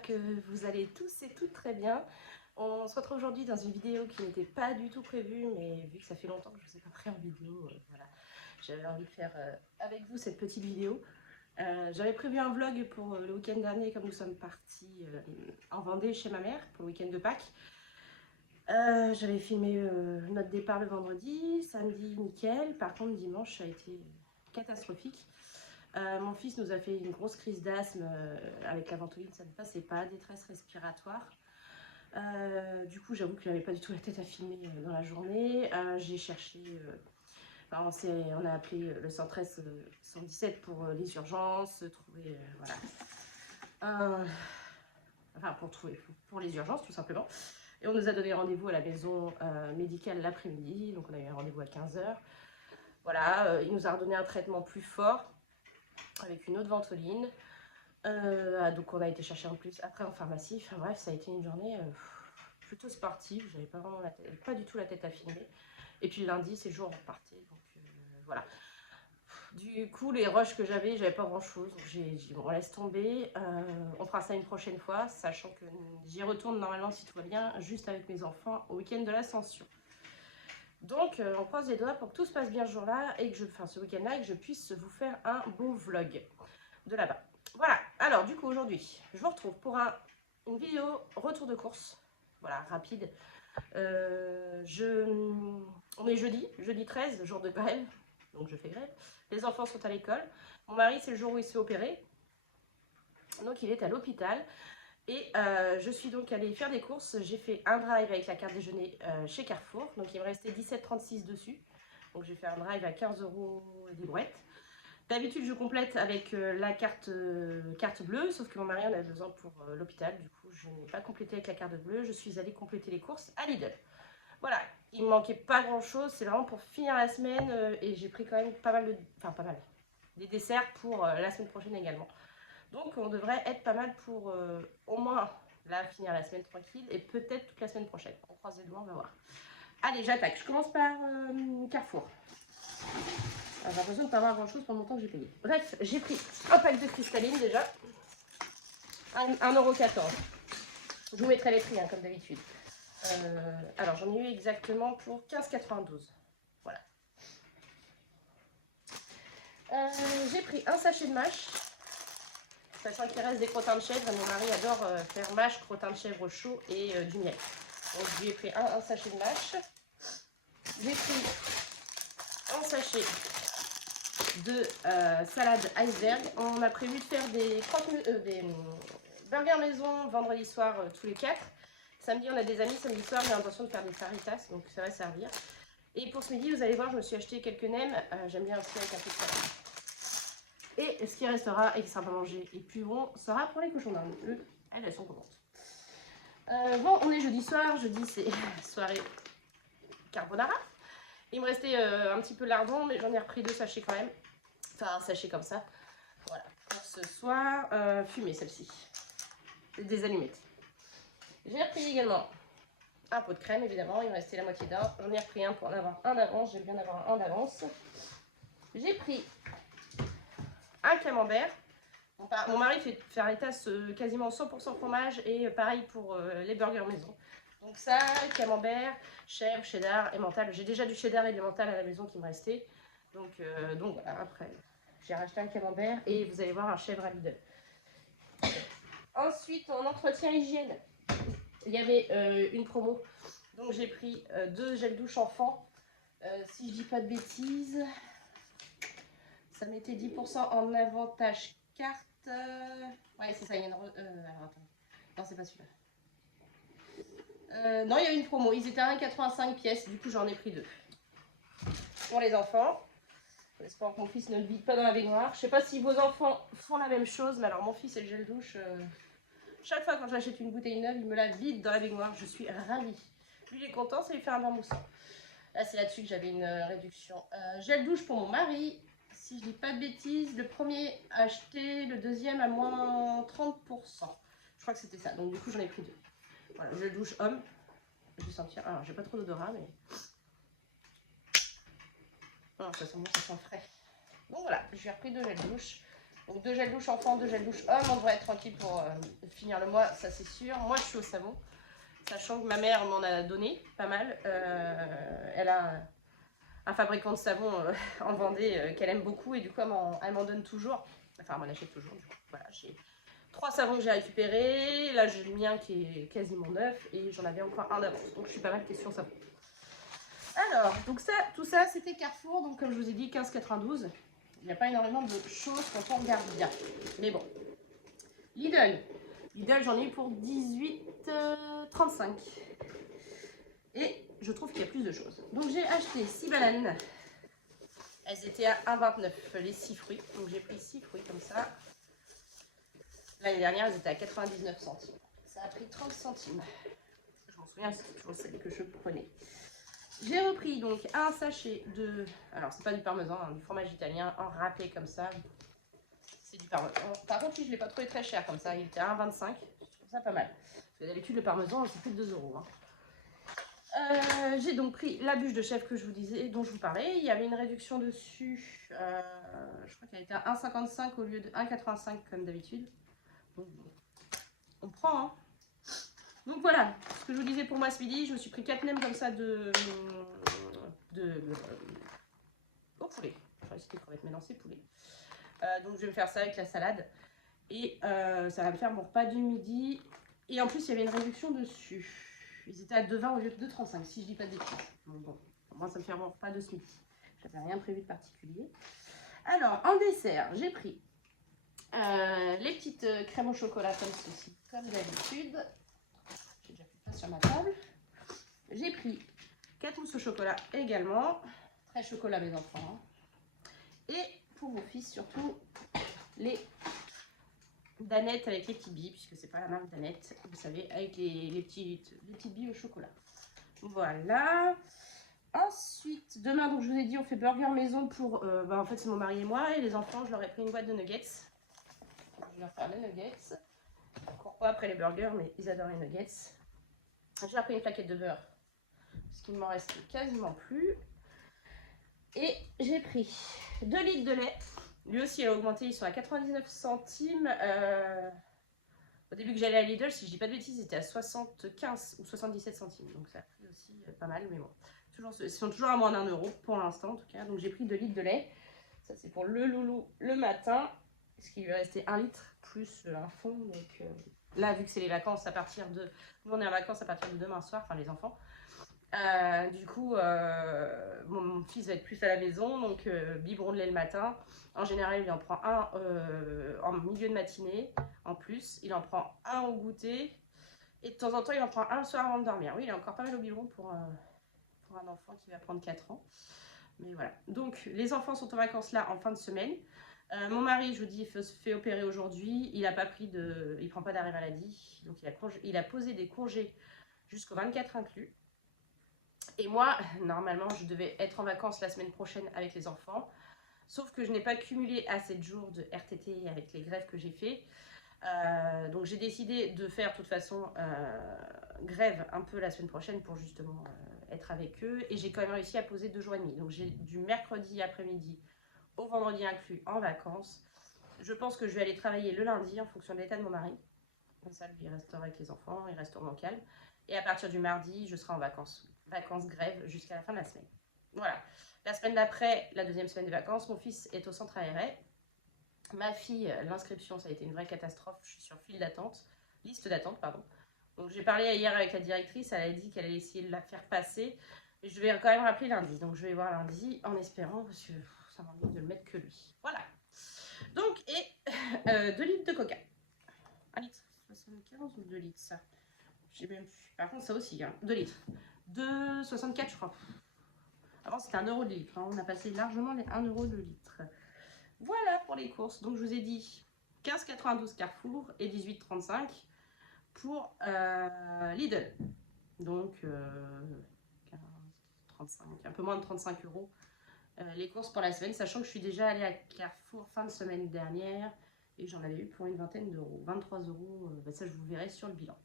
j'espère que vous allez tous et toutes très bien. On se retrouve aujourd'hui dans une vidéo qui n'était pas du tout prévue, mais vu que ça fait longtemps que je ne vous ai pas pris en vidéo, voilà, j'avais envie de faire avec vous cette petite vidéo. J'avais prévu un vlog pour le week-end dernier, comme nous sommes partis en Vendée chez ma mère pour le week-end de Pâques. J'avais filmé notre départ le vendredi, samedi nickel, par contre dimanche ça a été catastrophique. Mon fils nous a fait une grosse crise d'asthme avec la ventoline, ça ne passait pas, détresse respiratoire. Du coup, j'avoue que je n'avais pas du tout la tête à filmer dans la journée. J'ai cherché, on a appelé le 113 117 pour les urgences, trouver, voilà, enfin pour les urgences tout simplement. Et on nous a donné rendez-vous à la maison médicale l'après-midi, donc on a eu un rendez-vous à 15 h. Voilà, il nous a redonné un traitement plus fort avec une autre ventoline. Donc on a été chercher en plus après en pharmacie. Enfin bref, ça a été une journée plutôt sportive. J'avais pas vraiment pas du tout la tête à filmer. Et puis lundi, c'est le jour où on repartait. Donc voilà. Du coup, les rushs que j'avais pas grand chose. Donc j'ai dit bon, on laisse tomber. On fera ça une prochaine fois, sachant que j'y retourne normalement si tout va bien, juste avec mes enfants au week-end de l'Ascension. Donc on croise les doigts pour que tout se passe bien ce jour-là et que ce week-end-là, et que je puisse vous faire un beau vlog de là-bas. Voilà, alors du coup aujourd'hui, je vous retrouve pour une vidéo retour de course, voilà, rapide. On est jeudi 13, jour de grève, donc je fais grève. Les enfants sont à l'école. Mon mari, c'est le jour où il se fait opérer, donc il est à l'hôpital. Et je suis donc allée faire des courses. J'ai fait un drive avec la carte déjeuner chez Carrefour, donc il me restait 17,36 dessus. Donc j'ai fait un drive à 15 € des brouettes. D'habitude, je complète avec la carte bleue, sauf que mon mari en a besoin pour l'hôpital. Du coup, je n'ai pas complété avec la carte bleue. Je suis allée compléter les courses à Lidl. Voilà, il ne me manquait pas grand-chose. C'est vraiment pour finir la semaine. Et j'ai pris quand même pas mal des desserts pour la semaine prochaine également. Donc, on devrait être pas mal pour au moins là, finir la semaine tranquille. Et peut-être toute la semaine prochaine. On croise les doigts, on va voir. Allez, j'attaque. Je commence par Carrefour. J'ai l'impression de ne pas avoir grand chose pour le montant que j'ai payé. Bref, j'ai pris un pack de cristalline déjà. 1,14 €. Je vous mettrai les prix hein, comme d'habitude. Alors j'en ai eu exactement pour 15,92 €. Voilà. J'ai pris un sachet de mâche. Sachant qu'il reste des crottins de chèvre. Mon mari adore faire mâche, crottins de chèvre chaud et du miel. Donc je lui ai pris un sachet de mâche. J'ai pris un sachet de salade iceberg. On a prévu de faire des burgers maison vendredi soir tous les 4. Samedi on a des amis, samedi soir j'ai l'intention de faire des faritas, donc ça va servir. Et pour ce midi vous allez voir, je me suis acheté quelques nems, j'aime bien aussi avec un peu de salade. Et ce qui restera et qui sera pas mangé et plus bon sera pour les cochons d'Inde. Elles sont contentes. Bon, on est jeudi soir, jeudi c'est soirée carbonara. Il me restait un petit peu lardon, mais j'en ai repris 2 sachets quand même. Enfin, un sachet comme ça. Voilà, pour ce soir, fumée celle-ci. Des allumettes. J'ai repris également un pot de crème, évidemment. Il me restait la moitié d'un. J'en ai repris un pour en avoir un d'avance. J'aime bien avoir un d'avance. J'ai pris un camembert. Mon mari fait faritas quasiment 100% fromage et pareil pour les burgers maison. Donc ça, camembert, chèvre, cheddar et mental. J'ai déjà du cheddar et du mental à la maison qui me restait. Donc voilà, après j'ai racheté un camembert et vous allez voir un chèvre à Lidl. Ensuite, en entretien hygiène, il y avait une promo. Donc j'ai pris 2 gels douche enfant. Si je dis pas de bêtises, ça mettait 10% en avantage carte. Ouais, c'est ça, il y a une... alors attends. Non, c'est pas celui-là. Non, il y avait une promo. Ils étaient à 1,85 pièces. Du coup, j'en ai pris 2. Pour les enfants. J'espère que mon fils ne le vide pas dans la baignoire. Je sais pas si vos enfants font la même chose, mais alors mon fils et le gel douche, chaque fois quand j'achète une bouteille neuve, il me la vide dans la baignoire. Je suis ravie. Lui, il est content, ça lui fait un bain moussant. Là, c'est là-dessus que j'avais une réduction. Gel douche pour mon mari. Si je dis pas de bêtises, le premier acheté, le deuxième à moins 30%. Je crois que c'était ça. Donc du coup, j'en ai pris 2. Voilà, gel douche homme. Je vais sentir. Alors, j'ai pas trop d'odorat, mais. Non, ça sent bon, ça sent frais. Donc voilà, j'ai repris 2 gels douche. Donc 2 gels douche enfants, 2 gels douche hommes, on devrait être tranquille pour finir le mois, ça c'est sûr. Moi je suis au savon, sachant que ma mère m'en a donné pas mal. Elle a un fabricant de savon en Vendée qu'elle aime beaucoup et du coup elle m'en donne toujours. Enfin elle m'en achète toujours du coup. Voilà, j'ai 3 savons que j'ai récupérés. Là j'ai le mien qui est quasiment neuf et j'en avais encore un d'avance. Donc je suis pas mal question savon. Alors, donc ça, tout ça c'était Carrefour, donc comme je vous ai dit 15,92. Il n'y a pas énormément de choses quand on regarde bien. Mais bon. Lidl. Lidl, j'en ai eu pour 18,35. Et je trouve qu'il y a plus de choses. Donc j'ai acheté 6 bananes. Elles étaient à 1,29 les 6 fruits. Donc j'ai pris 6 fruits comme ça. L'année dernière, elles étaient à 99 centimes. Ça a pris 30 centimes. Je m'en souviens, c'est toujours celle que je prenais. J'ai repris donc un sachet de... Alors c'est pas du parmesan, hein, du fromage italien en râpé comme ça. C'est du parmesan. Par contre, lui, je ne l'ai pas trouvé très cher comme ça. Il était à 1,25. Je trouve ça pas mal. Parce que d'habitude, le parmesan, c'est plus de 2 euros. Hein. J'ai donc pris la bûche de chèvre que je vous disais, dont je vous parlais. Il y avait une réduction dessus. Je crois qu'elle était à 1,55 au lieu de 1,85 comme d'habitude. Donc, on prend. Hein. Donc voilà, ce que je vous disais pour moi ce midi, je me suis pris 4 nems comme ça au poulet. J'aurais cité crevettes, mais non, c'est poulet. Donc je vais me faire ça avec la salade. Et ça va me faire mon repas du midi. Et en plus, il y avait une réduction dessus. Ils étaient à 2,20 au lieu de 2,35, si je dis pas de bêtises. Bon, moi, ça me fait mon repas de ce midi. J'avais rien prévu de particulier. Alors, en dessert, j'ai pris les petites crèmes au chocolat comme ceci, comme d'habitude. J'ai déjà fait ça sur ma table. J'ai pris 4 mousses au chocolat également. Très chocolat, mes enfants. Et pour vos fils, surtout, les Danette avec les petites billes, puisque c'est pas la marque Danette, vous savez, avec les petites billes au chocolat. Voilà. Ensuite, demain, donc je vous ai dit, on fait burger maison pour... en fait, c'est mon mari et moi, et les enfants, je leur ai pris une boîte de nuggets. Je vais leur faire les nuggets. Encore pas après les burgers, mais ils adorent les nuggets. J'ai repris une plaquette de beurre, parce qu'il ne m'en reste quasiment plus. Et j'ai pris 2 litres de lait. Lui aussi, il a augmenté, ils sont à 99 centimes. Au début que j'allais à Lidl, si je dis pas de bêtises, ils étaient à 75 ou 77 centimes. Donc ça a pris aussi pas mal, mais bon. Ils sont toujours à moins d'1 euro pour l'instant en tout cas. Donc j'ai pris 2 litres de lait. Ça c'est pour le loulou le matin. Parce qu'il lui est resté 1 litre plus un fond. Donc là, vu que c'est les vacances à partir de... Nous on est en vacances à partir de demain soir, enfin les enfants. Du coup, mon fils va être plus à la maison, donc biberon de lait le matin. En général, il en prend un en milieu de matinée, en plus. Il en prend un au goûter. Et de temps en temps, il en prend un le soir avant de dormir. Oui, il est encore pas mal au biberon pour un enfant qui va prendre 4 ans. Mais voilà. Donc, les enfants sont en vacances là en fin de semaine. Mon mari, je vous dis, se fait opérer aujourd'hui. Il prend pas d'arrêt maladie. Donc, il a posé des congés jusqu'au 24 inclus. Et moi, normalement, je devais être en vacances la semaine prochaine avec les enfants. Sauf que je n'ai pas cumulé assez de jours de RTT avec les grèves que j'ai fait. Donc j'ai décidé de faire de toute façon grève un peu la semaine prochaine pour justement être avec eux. Et j'ai quand même réussi à poser 2 jours et demi. Donc j'ai du mercredi après-midi au vendredi inclus en vacances. Je pense que je vais aller travailler le lundi en fonction de l'état de mon mari. Comme ça, lui, il restera avec les enfants, il reste au calme. Et à partir du mardi, je serai en vacances. Vacances grève jusqu'à la fin de la semaine. Voilà. La semaine d'après, la deuxième semaine de vacances, mon fils est au centre aéré. Ma fille, l'inscription, ça a été une vraie catastrophe. Je suis sur liste d'attente, pardon. Donc j'ai parlé hier avec la directrice, elle a dit qu'elle allait essayer de la faire passer. Et je vais quand même rappeler lundi. Donc je vais voir lundi en espérant, parce que ça m'ennuie de le mettre que lui. Voilà. Donc, et 2 litres de coca. 1 litre 75 ou 2 litres ça. J'ai même... Par contre, ça aussi, hein, 2 litres. 2,64 je crois. Avant, c'était 1 euro de litre. Hein. On a passé largement les 1 euro de litre. Voilà pour les courses. Donc, je vous ai dit 15,92 Carrefour et 18,35 pour Lidl. Donc, 15, 35, un peu moins de 35 euros les courses pour la semaine, sachant que je suis déjà allée à Carrefour fin de semaine dernière et j'en avais eu pour une vingtaine d'euros. 23 euros, ça je vous verrai sur le bilan.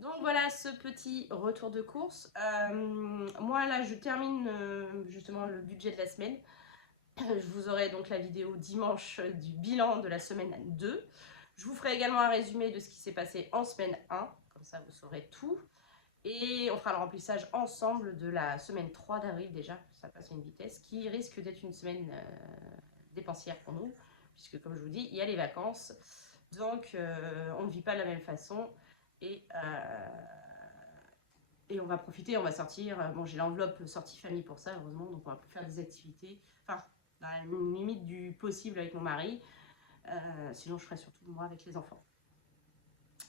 Donc voilà ce petit retour de course. Moi là je termine justement le budget de la semaine. Je vous aurai donc la vidéo dimanche du bilan de la semaine 2. Je vous ferai également un résumé de ce qui s'est passé en semaine 1, comme ça vous saurez tout. Et on fera le remplissage ensemble de la semaine 3 d'avril déjà, ça passe à une vitesse, qui risque d'être une semaine dépensière pour nous, puisque comme je vous dis, il y a les vacances, donc on ne vit pas de la même façon, et on va profiter, on va sortir. Bon, j'ai l'enveloppe sortie famille pour ça, heureusement, donc on va faire des activités, enfin, dans la limite du possible avec mon mari, sinon je ferai surtout moi avec les enfants.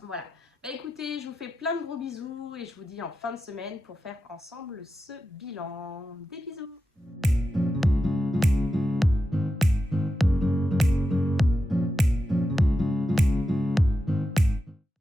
Voilà. Bah écoutez, je vous fais plein de gros bisous et je vous dis en fin de semaine pour faire ensemble ce bilan. Des bisous!